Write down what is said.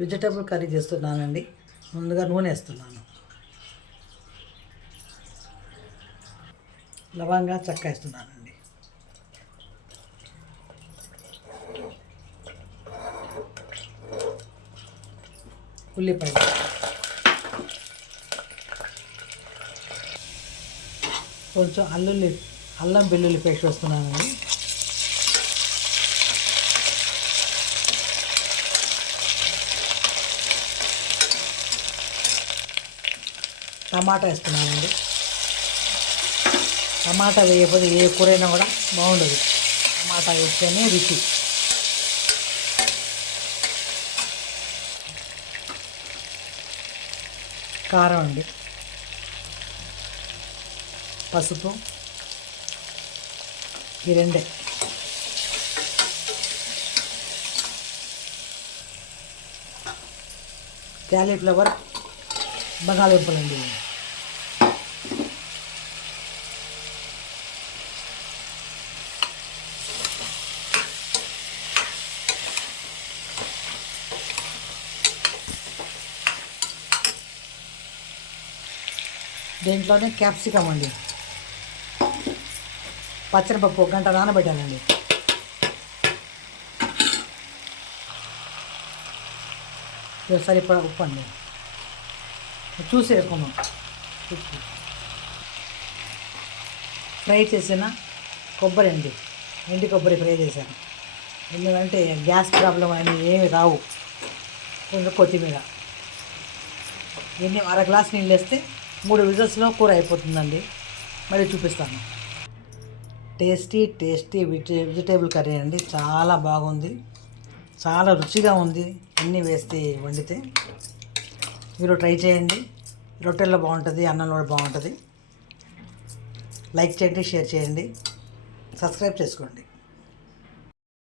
Vegetable curry చేస్తున్నానండి. ముందుగా నూనె వేస్తున్నాను. లవంగా చెక్క వేస్తున్నానండి. ఉల్లిపాయ, కొంచెం అల్లం వెల్లుల్లి పేస్ట్ వేస్తున్నానండి. టమాటా వేస్తున్నానండి. టమాటా వేయకపోతే ఏ కూరైనా కూడా బాగుండదు. టమాటా వేస్తేనే రుచి. కారం అండి, పసుపు, ఈ రెండే. క్యాలీఫ్లవర్, బంగాళదుంపలండి. దీంట్లోనే క్యాప్సికమ్ అండి, పచ్చనిపప్పు 1 గంట నానబెట్టానండి. సరిపడా ఉప్పు అండి, చూసి వేసుకున్నాం. ఫ్రై చేసిన కొబ్బరి అండి, ఎండి కొబ్బరి ఫ్రై చేశాను. ఎందుకంటే గ్యాస్ ప్రాబ్లం అని ఏమి రావు. కొంచెం కొత్తిమీర, అర గ్లాస్ నీళ్ళు వేస్తే 3 విజిల్స్లో కూర అయిపోతుందండి. మళ్ళీ చూపిస్తాను. టేస్టీ వెజిటేబుల్ కర్రీ అండి. చాలా బాగుంది, చాలా రుచిగా ఉంది. అన్నీ వేస్తే వండితే మీరు ట్రై చేయండి. రొట్టెల్లో బాగుంటుంది, అన్నంలో బాగుంటుంది. లైక్ చేయండి, షేర్ చేయండి, సబ్స్క్రైబ్ చేసుకోండి.